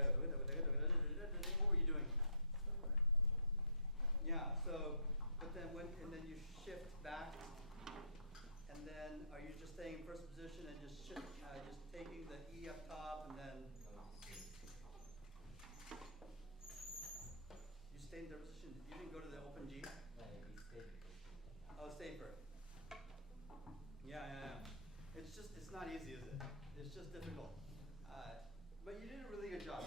What were you doing? Yeah, so, but then and then you shift back, and then are you just staying in first position and just shift, just taking the E up top, and then you stay in the position. You didn't go to the open G? Oh, stay first. Yeah. It's not easy, is it? It's just difficult. But you did a really good job.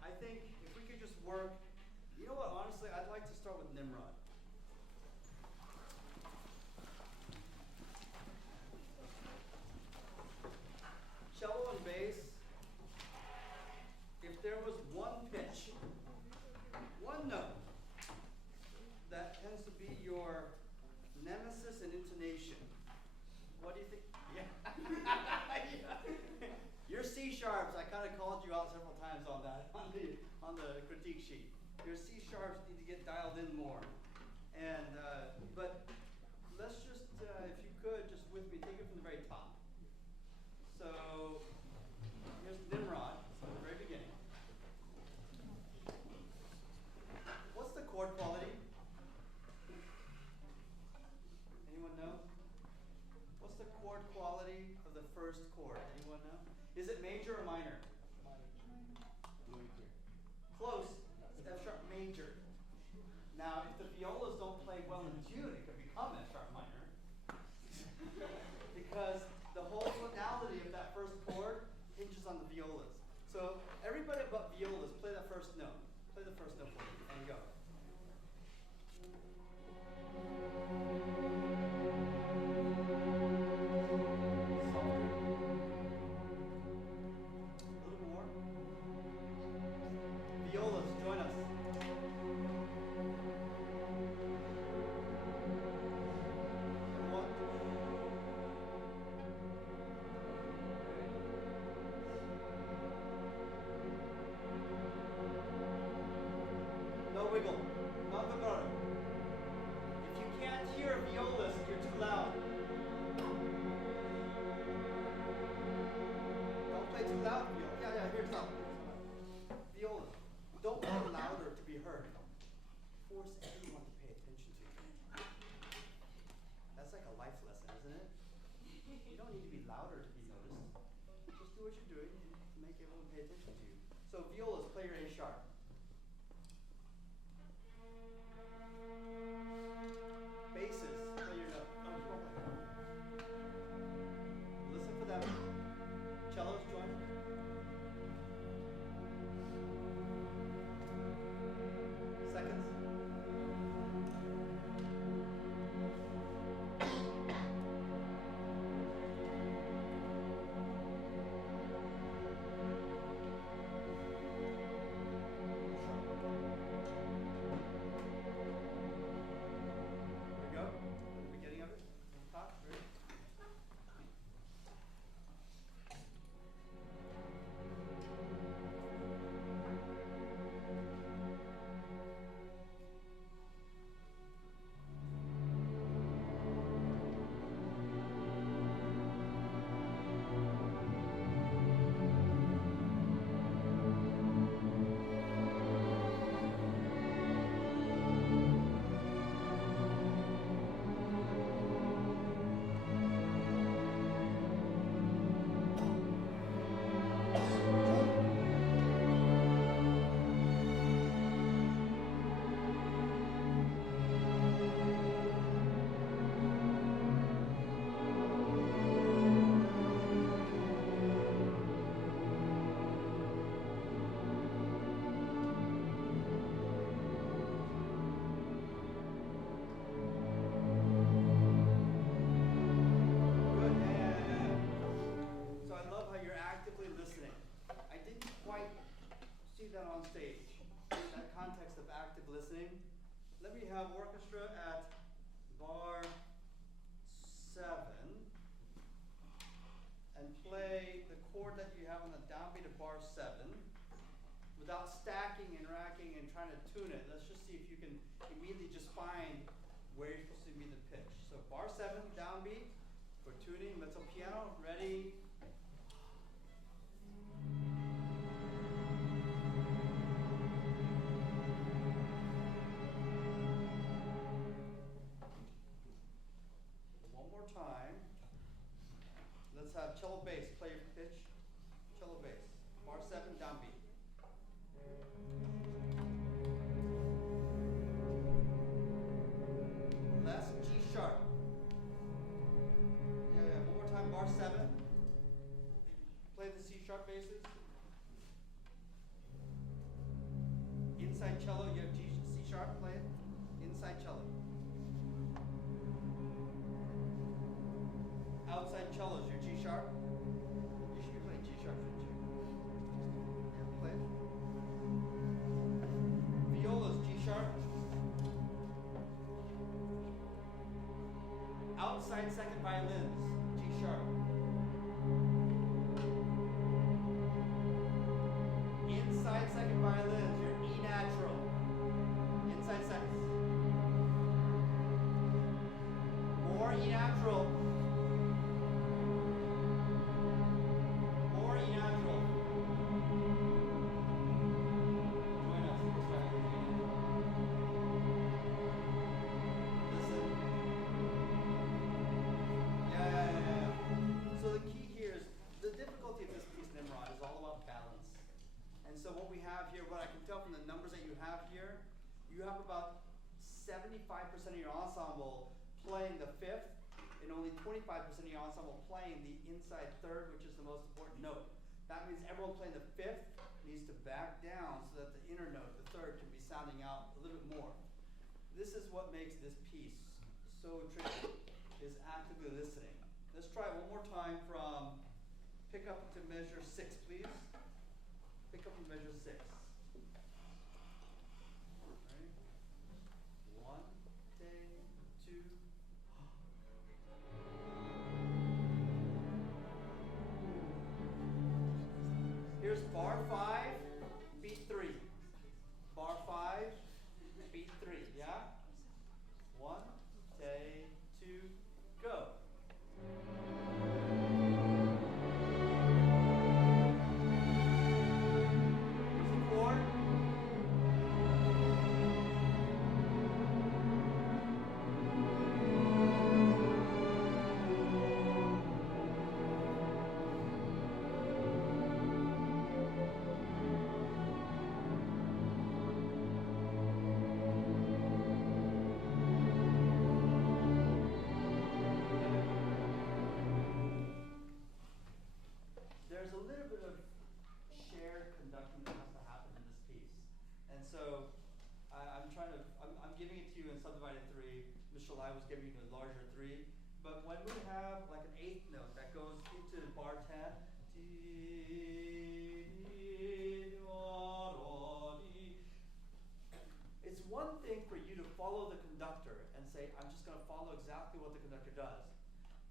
I think if we could just work, you know what, honestly, I'd like to start with Nimrod. Cello and bass, if there was one pitch, one note, that tends to be your nemesis in intonation, what do you think? Yeah. Your C sharps, I kind of called you out several times on that, on the critique sheet. Your C sharps need to get dialed in more. And, but let's just, if you could, just with me, take it from the very top. So, here's Nimrod, from the very beginning. What's the chord quality? Anyone know? What's the chord quality of the first chord? Anyone know? Is it major or minor? Minor. Close. It's F sharp major. Now, if the violas don't play well in tune, it could become F sharp minor. Because the whole tonality of that first chord hinges on the violas. So everybody but violas, play that first note. Play the first note for me and go. Violas, join us. Everyone. No wiggle, not vibrato. If you can't hear a violist, you're too loud. Don't play too loud, viola. Yeah, here's up. Viola. Don't play louder to be heard. Force everyone to pay attention to you. That's like a life lesson, isn't it? You don't need to be louder to be noticed. Just do what you're doing to make everyone pay attention to you. So violas, play your A sharp. Basses, play your note. Oh, you won't play that. Listen for them. Cellos, join. Seconds. There we go. The beginning of it. Top. Ready? On stage, that context of active listening. Let me have orchestra at bar 7 and play the chord that you have on the downbeat of bar 7 without stacking and racking and trying to tune it. Let's just see if you can immediately just find where you're supposed to be the pitch. So bar 7 downbeat for tuning, mezzo piano, ready. Let's have cello bass, play your pitch. Cello bass. Bar 7, downbeat. Less G sharp. Yeah, one more time, bar 7. Play the C sharp basses. Inside cello, you have C sharp, play it. Inside cello. Outside cello is your G sharp. You should be playing G sharp, shouldn't you? Yeah, play it. Viola's G sharp. Outside second violins, G sharp. Inside second violins, your E natural. Inside seconds. More E natural. More E natural. Join us. Listen. Yeah. So the key here is the difficulty of this piece, Nimrod, is all about balance. And so what we have here, what I can tell from the numbers that you have here, you have about 75% of your ensemble playing the fifth, and only 25% of your ensemble playing the inside third, which is the most important note. That means everyone playing the fifth needs to back down so that the inner note, the third, can be sounding out a little bit more. This is what makes this piece so tricky, is actively listening. Let's try it one more time from pick up to measure 6, please. Pick up and measure 6. Ready? 1, 2. Here's bar 5, beat 3. Bar 5, beat 3. Yeah? 1, 2, go. There's a little bit of shared conducting that has to happen in this piece. And so I'm giving it to you in subdivided 3. Mr. Lai was giving you a larger 3. But when we have like an 8th note that goes into bar 10, it's one thing for you to follow the conductor and say, I'm just going to follow exactly what the conductor does.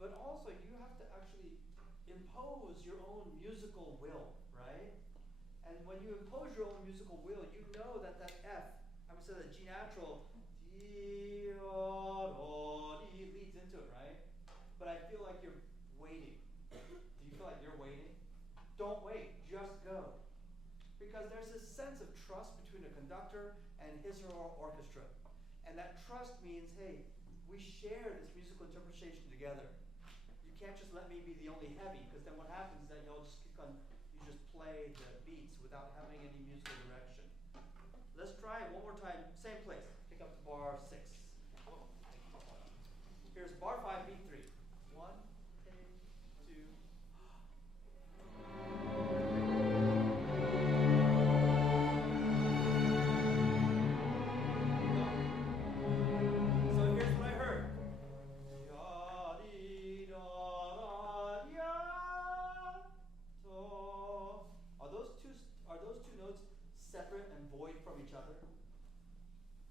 But also you have to actually impose your own musical will, right? And when you impose your own musical will, you know that that F, I'm going to say that G natural, leads into it, right? But I feel like you're waiting. Do you feel like you're waiting? Don't wait, just go. Because there's this sense of trust between a conductor and his or her orchestra. And that trust means, hey, we share this musical interpretation together. You can't just let me be the only heavy, because then what happens is that you just play the beats without having any musical direction. Let's try it one more time, same place. Pick up to bar 6. Here's bar 5, beat 3. 1, 2. So here's what I heard. Are those two notes separate and void from each other?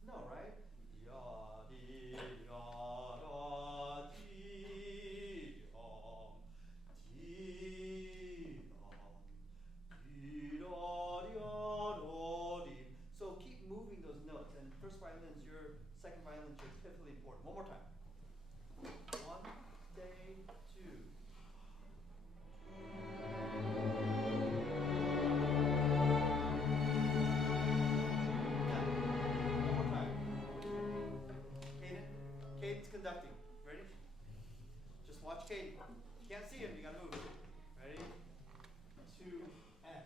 No, right? Can't see him, you gotta move. Ready? 2, and.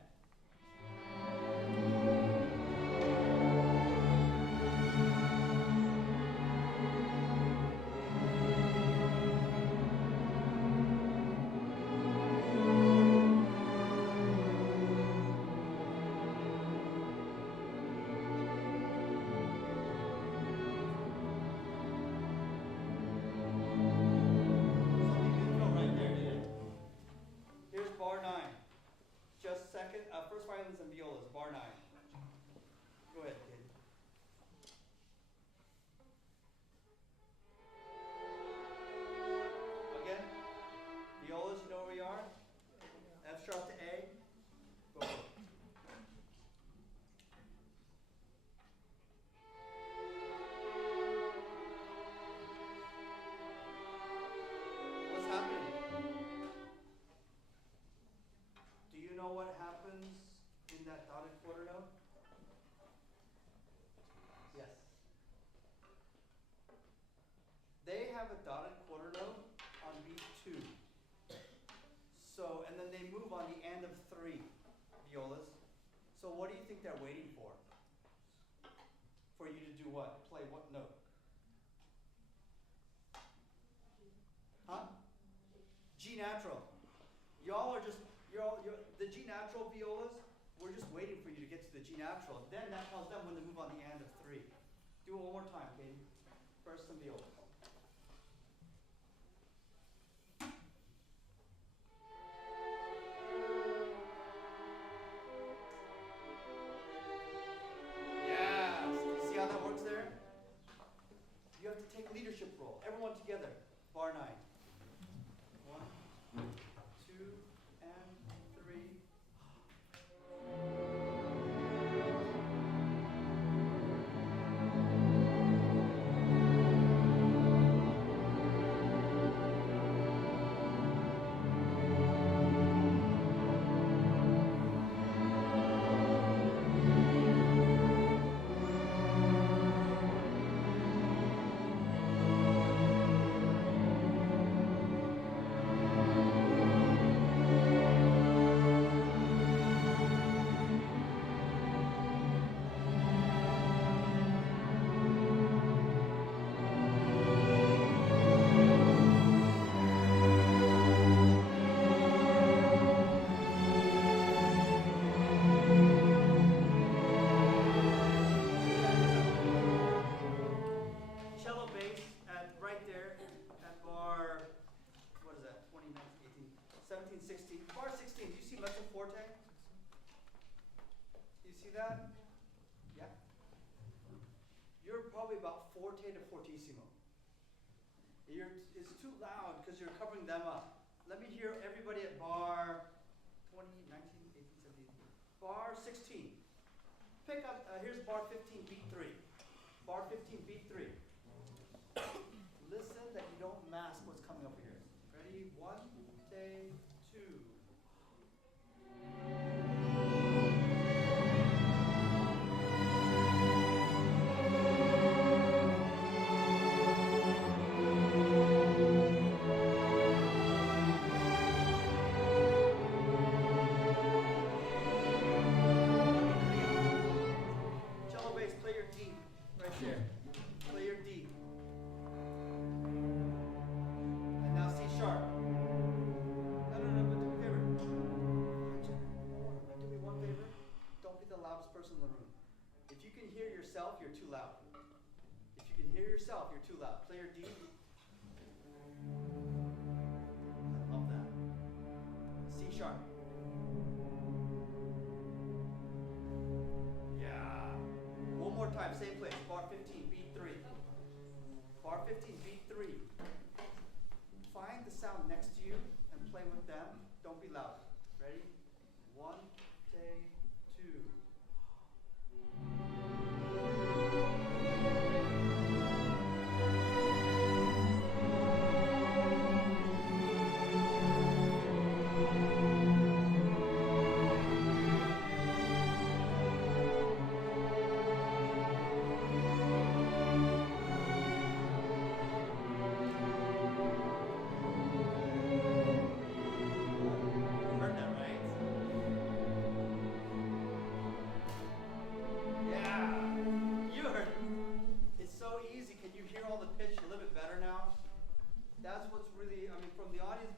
Bar 9. Just second, first violins and violas, bar 9. Go ahead, kid. Again, violas, you know where we are? F sharp to A. Go ahead. What's happening? Do you know what happens in that dotted quarter note? Yes. They have a dotted quarter note on beat 2. So, and then they move on the end of 3 violas. So what do you think they're waiting for? For you to do what? Play what note? Huh? G natural. Y'all are just, the G natural violas, we're just waiting for you to get to the G natural. Then that tells them when to move on the end of 3. Do it one more time, Katie. First some violas. Yes. You see how that works there? You have to take leadership role. Everyone together. Bar 9. 1, 2, and 3. Cello bass at right there at bar, what is that, 20, 19, 18, 17, 16. Bar 16, do you see mezzo forte? Do you see that? Yeah? You're probably about forte to fortissimo. It's too loud because you're covering them up. Let me hear everybody at bar 20, 19, 18, 17. Bar 16. Pick up, here's bar 15, beat 3. Bar 15, beat 3. Listen that you don't mask what's coming up here. Ready? 1, 2. Cello bass, play your D right there. Play your D. And now C sharp. No, but do me a favor. Do me one favor. Don't be the loudest person in the room. If you can hear yourself, you're too loud. If you can hear yourself, you're too loud. Play your D. I love that. C sharp. Yeah. One more time, same place. Bar 15, beat 3. Bar 15, beat 3. Find the sound next to you and play with them. Don't be loud. Ready? 1, 2.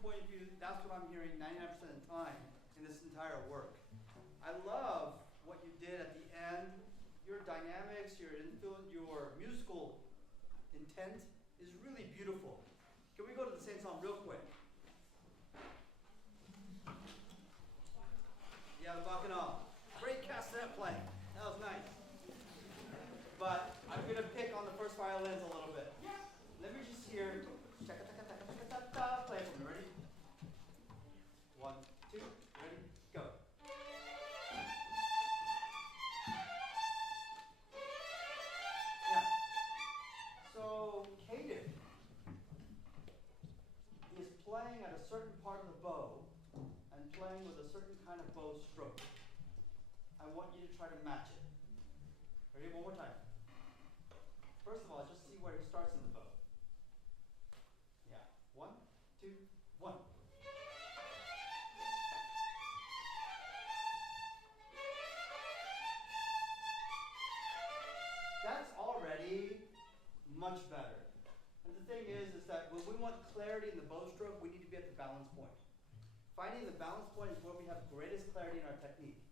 point of view, that's what I'm hearing 99% of the time in this entire work. I love what you did at the end. Your dynamics, your musical intent is really beautiful. Can we go to the same song real quick? Yeah, the Bacchanal. Great cassette playing. That was nice. But I'm going to pick on the first violins a little bit. Let me just hear. Play it for me. Ready? 1, 2, ready, go. Yeah. So, Caden is playing at a certain part of the bow and playing with a certain kind of bow stroke. I want you to try to match it. Ready? One more time. First of all, just see where he starts in the bow. Yeah. 1, 2, 1. That's already much better. And the thing is that when we want clarity in the bow stroke, we need to be at the balance point. Finding the balance point is where we have greatest clarity in our technique.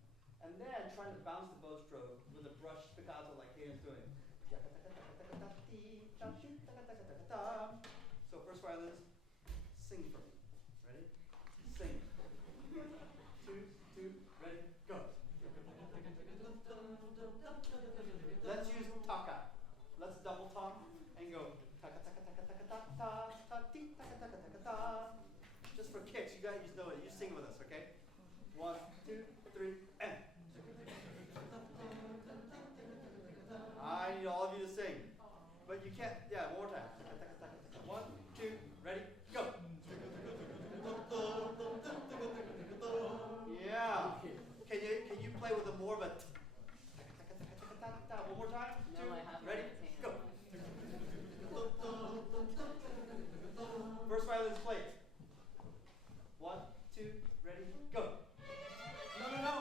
And then trying to bounce the bow stroke with a brush spiccato like Hayden's doing. So first violinist, sing for me. Ready? Sing. 2, 2, ready, go. Let's use taka. Let's double tom and go taka taka taka taka ta ta ta ti taka taka taka ta. Just for kicks, you guys know it. You sing with us, okay? 1, 2, 3, and. I need all of you to sing. But you can't, yeah, one more time. 1, 2, ready, go. Yeah. Can you play with a more of a one more time? No, 2, I have ready, it. go. First violin's played. 1, 2, ready, go. No.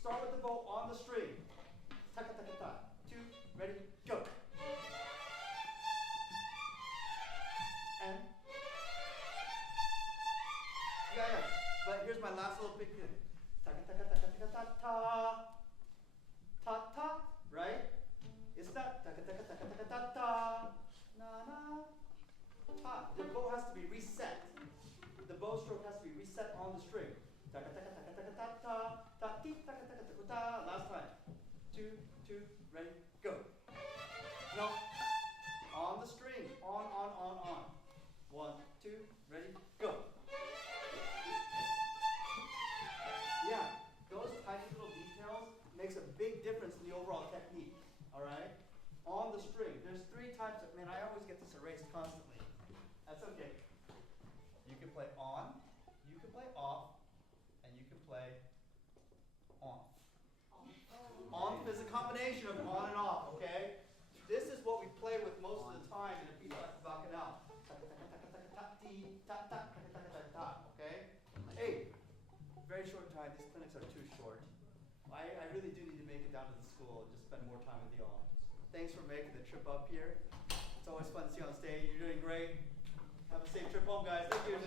Start with the bow on the string. Taka taka ta. 2, ready, go. And yeah. But here's my last little pick. Taka taka taka taka ta ta. Ta ta, right? It's not taka taka taka taka ta ta. Na na. Ta. The bow has to be reset. The bow stroke has to be reset on the string. Taka taka taka taka ta ta. Ta ti taka taka taka ta. Last time. 2, 2, ready, go. No. On the string. On. 1, 2, ready, go. Yeah, those tiny little details makes a big difference in the overall technique. All right? On the string. There's 3 types of, man, I always get this erased constantly. That's okay. You can play on, you can play off, and you can play on. On is a combination of on and off, okay? This is what we play with most of the time in a piece like the Bacchanal. Okay? Hey, very short time. These clinics are too short. I really do need to make it down to the school and just spend more time with y'all. Thanks for making the trip up here. It's always fun to see you on stage. You're doing great. Have a safe trip home, guys. Thank you.